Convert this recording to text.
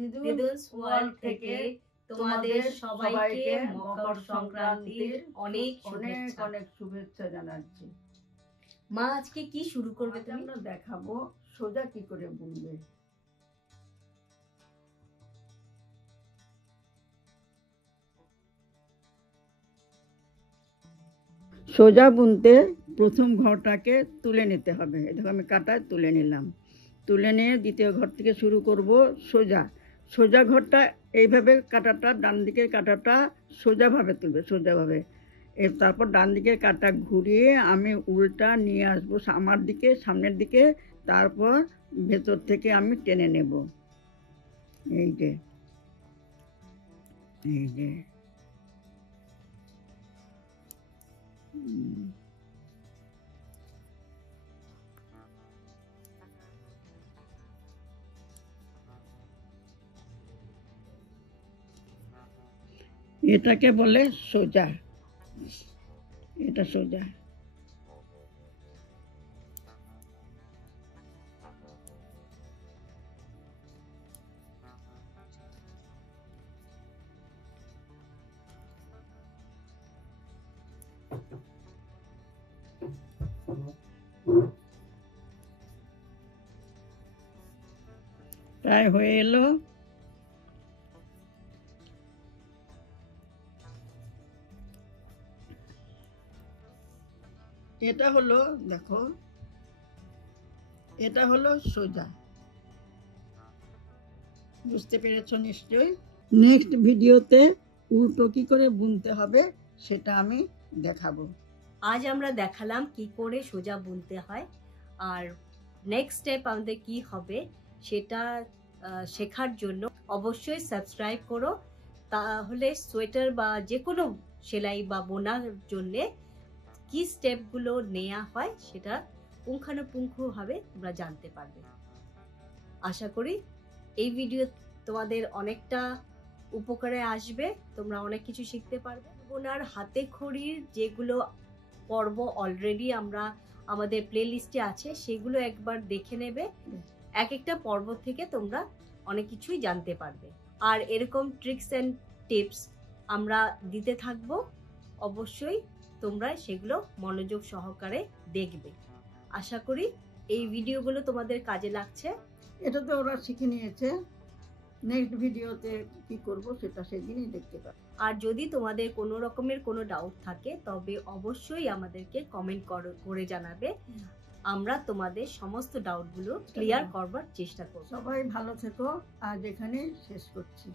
দিদুনস world থেকে তোমাদের সবাইকে মকর সংক্রান্তির অনেক অনেক শুভেচ্ছা জানাচ্ছি। মা আজকে কি শুরু করবে তুমি? আমরা দেখাবো সোজা কি করে বুনবে। সোজা বুনতে প্রথম ঘরটাকে তুলে নিতে হবে। দেখো আমি কাটায় তুলে নিলাম। তুলে নিয়ে দ্বিতীয় ঘর থেকে শুরু করব সোজা। সোজা ঘরটা এইভাবে কাটাটা ডান দিকের কাটাটা সোজাভাবে তুলবে, সোজাভাবে। তারপর ডান দিকের কাটা ঘুরিয়ে আমি উল্টা নিয়ে আসবো আমার দিকে, সামনের দিকে। তারপর ভেতর থেকে আমি টেনে নেব। এই যে এই যে এটাকে বলে সোজা। এটা সোজা। প্রায় হয়ে এলো। এটা হলো, দেখো এটা হলো সোজা। বুঝতে পেরেছো নিশ্চয়ই। নেক্সট ভিডিওতে উল্টো কি করে বুনতে হবে সেটা আমি দেখাবো। আজ আমরা দেখালাম কি করে সোজা বুনতে হয়, আর নেক্সট স্টেপ আমাদের কি হবে সেটা শেখার জন্য অবশ্যই সাবস্ক্রাইব করো। তাহলে সোয়েটার বা যে কোনো সেলাই বা বোনার জন্য কি স্টেপগুলো নেওয়া হয় সেটা পুঙ্খানুপুঙ্খভাবে তোমরা জানতে পারবে। আশা করি এই ভিডিও তোমাদের অনেকটা উপকারে আসবে, তোমরা অনেক কিছু শিখতে পারবে। বোনার হাতে খড়ির যেগুলো পর্ব অলরেডি আমরা আমাদের প্লে লিস্টে আছে, সেগুলো একবার দেখে নেবে। এক একটা পর্ব থেকে তোমরা অনেক কিছুই জানতে পারবে। আর এরকম ট্রিক্স অ্যান্ড টিপস আমরা দিতে থাকবো, অবশ্যই তোমরা সেগুলো মনোযোগ সহকারে দেখবে। আশা করি এই ভিডিওগুলো তোমাদের কাজে লাগছে। এটা তো ওরা শিখে নিয়েছে। নেক্সট ভিডিওতে কি করব সেটা সেদিনই দেখতে পাবে। আর যদি তোমাদের কোনো রকমের কোনো ডাউট থাকে তবে অবশ্যই আমাদেরকে কমেন্ট করে জানাবে। আমরা তোমাদের সমস্ত ডাউটগুলো ক্লিয়ার করবার চেষ্টা করব। সবাই ভালো থেকো। আজ এখানে শেষ করছি।